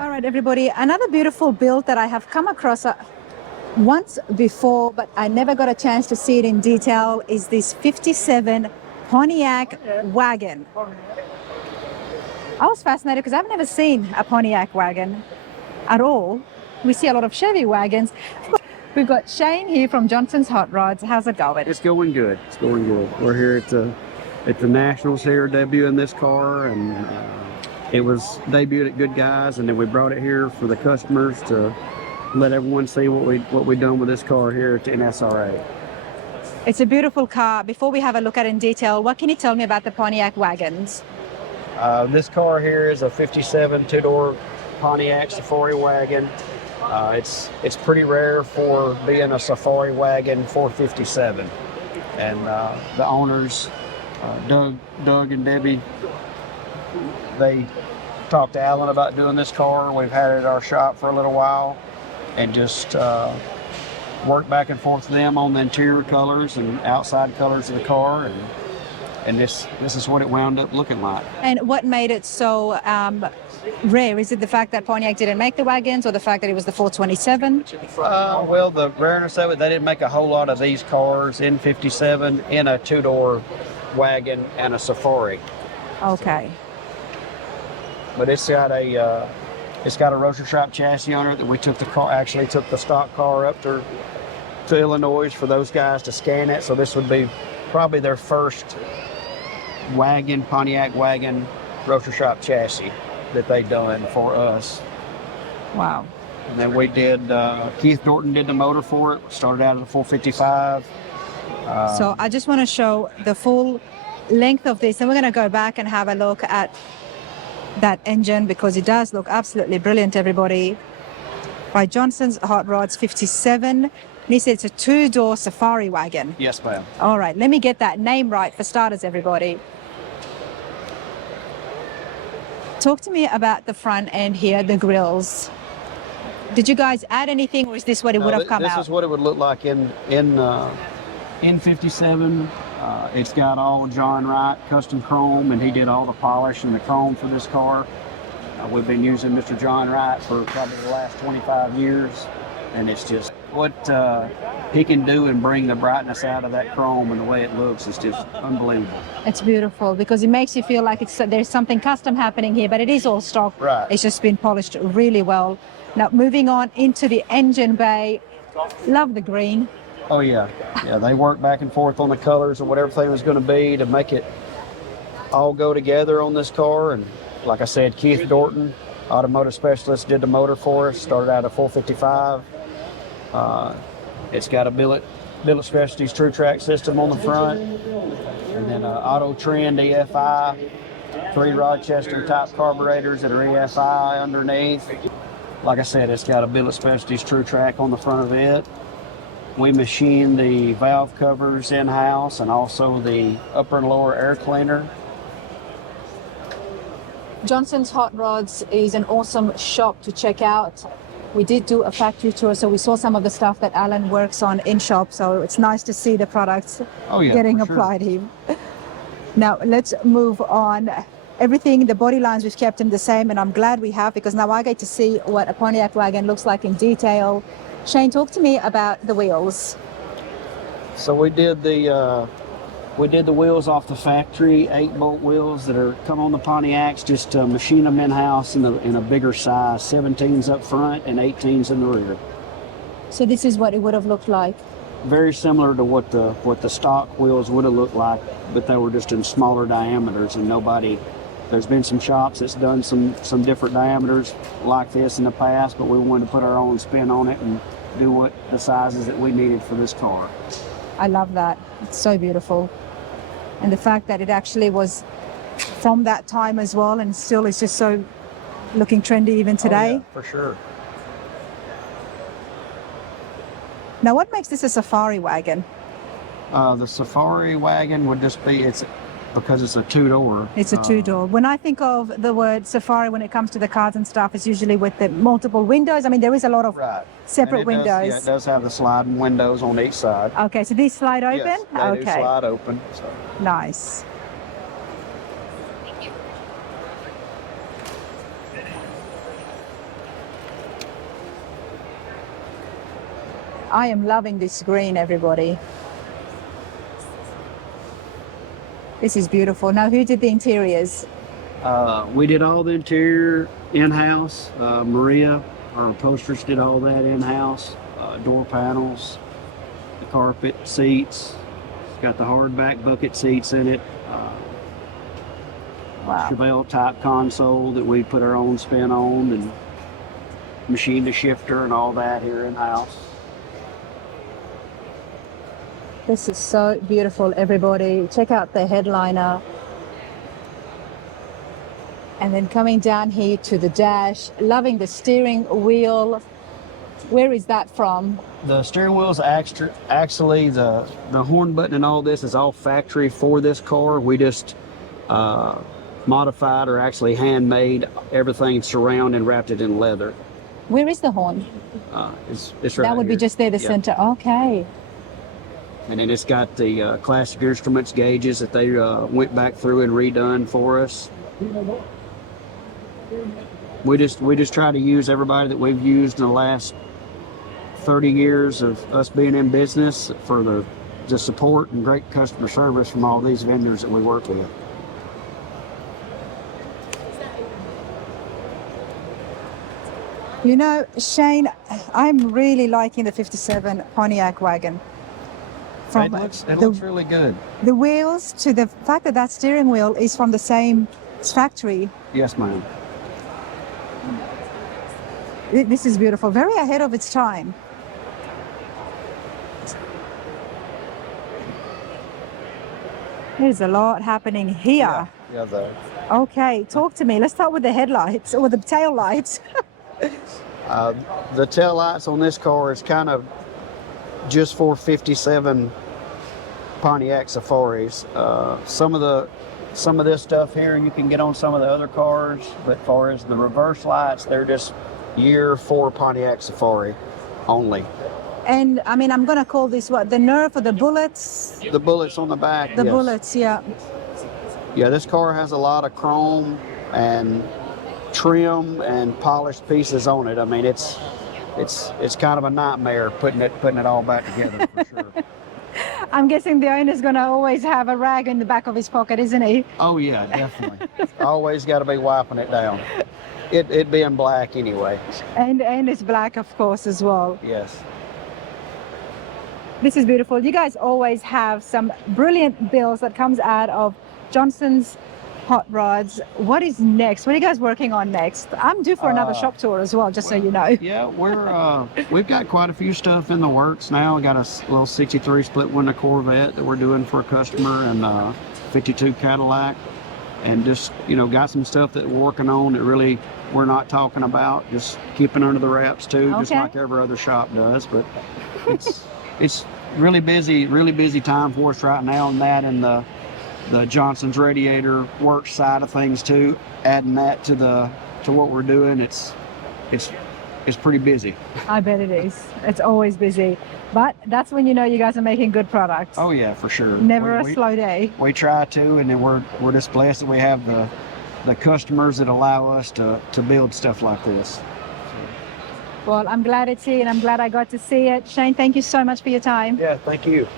All right, everybody, another beautiful build that I have come across once before, but I never got a chance to see it in detail, is this 57 Pontiac wagon. I was fascinated because I've never seen a Pontiac wagon at all. We see a lot of Chevy wagons. We've got Shane here from Johnson's Hot Rods. How's it going? It's going good. It's going good. We're here at the Nationals here, debuting this car, and it was debuted at GoodGuys, and then we brought it here for the customers to let everyone see what we've done with this car here at the NSRA. It's a beautiful car. Before we have a look at it in detail, what can you tell me about the Pontiac wagons? This car here is a 57 two-door Pontiac Safari Wagon. It's pretty rare for being a Safari Wagon 457, and the owners, Doug and Debbie, they talked to Alan about doing this car. We've had it at our shop for a little while, and just worked back and forth with them on the interior colors and outside colors of the car, and this is what it wound up looking like. And what made it so rare? Is it the fact that Pontiac didn't make the wagons, or the fact that it was the 427? Well, the rareness of it, they didn't make a whole lot of these cars in 57 in a two-door wagon and a Safari. Okay. But it's got a Roadster Shop chassis on it that we took the stock car up to Illinois for those guys to scan it. So this would be probably their first Pontiac wagon Roadster Shop chassis that they done for us. Wow. And then we did, Keith Dorton did the motor for it. Started out at a 455. So I just want to show the full length of this, and we're going to go back and have a look at that engine, because it does look absolutely brilliant, everybody. By Johnson's Hot Rods 57. And he said it's a two-door Safari wagon. Yes, ma'am. All right, let me get that name right for starters, everybody. Talk to me about the front end here, the grills. Did you guys add anything, or is this what it would have come out? This is what it would look like in 57. It's got all John Wright custom chrome, and he did all the polish and the chrome for this car. We've been using Mr. John Wright for probably the last 25 years, and it's just what he can do and bring the brightness out of that chrome, and the way it looks is just unbelievable. It's beautiful because it makes you feel like there's something custom happening here, but it is all stock. Right. It's just been polished really well. Now, moving on into the engine bay, love the green. Oh yeah, they worked back and forth on the colors and what everything was going to be to make it all go together on this car. And like I said, Keith Dorton, automotive specialist, did the motor for us. Started out at 455. It's got a Billet Specialties True Track system on the front, and then Auto Trend EFI, 3 Rochester type carburetors that are EFI underneath. Like I said, it's got a Billet Specialties True Track on the front of it. We machine the valve covers in-house, and also the upper and lower air cleaner. Johnson's Hot Rods is an awesome shop to check out. We did do a factory tour, so we saw some of the stuff that Alan works on in shop, so it's nice to see the products getting applied here. Now, let's move on. Everything, the body lines, we've kept them the same, and I'm glad we have, because now I get to see what a Pontiac wagon looks like in detail. Shane, talk to me about the wheels. So we did the wheels off the factory, 8-bolt wheels that come on the Pontiacs, just to machine them in-house in a bigger size, 17s up front and 18s in the rear. So this is what it would have looked like? Very similar to what the stock wheels would have looked like, but they were just in smaller diameters, and there's been some shops that's done some different diameters like this in the past, but we wanted to put our own spin on it and do the sizes that we needed for this car. I love that. It's so beautiful. And the fact that it actually was from that time as well, and still is just so looking trendy even today. Oh, yeah, for sure. Now, what makes this a safari wagon? The Safari Wagon would just be, because it's a two-door. It's a two-door. When I think of the word safari, when it comes to the cars and stuff, it's usually with the multiple windows. I mean, there is a lot of separate windows. It does have the sliding windows on each side. Okay, so these slide open? Yes, they do slide open. So. Nice. I am loving this green, everybody. This is beautiful. Now, who did the interiors? We did all the interior in-house. Maria, our upholsterers, did all that in-house. Door panels, the carpet, seats. It's got the hardback bucket seats in it. Wow. Chevelle type console that we put our own spin on, and machine to shifter and all that here in-house. This is so beautiful, everybody. Check out the headliner. And then coming down here to the dash, loving the steering wheel. Where is that from? The steering wheel's actually the horn button and all this is all factory for this car. We just modified or actually handmade everything surround and wrapped it in leather. Where is the horn? It's right That would here. be just there, the Yeah. center. Okay. And then it's got the Classic Instruments gauges that they went back through and redone for us. We just try to use everybody that we've used in the last 30 years of us being in business for the support and great customer service from all these vendors that we work with. You know, Shane, I'm really liking the 57 Pontiac wagon. It looks really good. The wheels to the fact that that steering wheel is from the same factory. Yes, ma'am. This is beautiful. Very ahead of its time. There's a lot happening here. Yeah, there. Okay, talk to me. Let's start with the headlights or the tail lights. The tail lights on this car is kind of just for 57 Pontiac Safaris. Some of this stuff here you can get on some of the other cars, but as far as the reverse lights, they're just year 4 Pontiac Safari only. And I mean, I'm gonna call this what, the nerf or the bullets? The bullets on the back. The yes. bullets, yeah. Yeah, this car has a lot of chrome and trim and polished pieces on it. I mean, it's kind of a nightmare putting it all back together for sure. I'm guessing the owner's gonna always have a rag in the back of his pocket, isn't he? Oh yeah, definitely. Always got to be wiping it down. It being black anyway. And it's black, of course, as well. Yes. This is beautiful. You guys always have some brilliant builds that comes out of Johnson's Hot Rods. What is next? What are you guys working on next? I'm due for another shop tour as well, just so you know. Yeah, we've got quite a few stuff in the works now. We got a little 63 split window Corvette that we're doing for a customer, and 52 Cadillac, and just got some stuff that we're working on that really we're not talking about, just keeping under the wraps too, just like every other shop does. But it's really busy time for us right now, and that and the Johnson's radiator works side of things too. Adding that to what we're doing, it's pretty busy. I bet it is. It's always busy, but that's when you know you guys are making good products. Oh yeah, for sure. Never a slow day. We try to, and then we're just blessed that we have the customers that allow us to build stuff like this. Well, I'm glad it's here, and I'm glad I got to see it. Shane, thank you so much for your time. Yeah, thank you.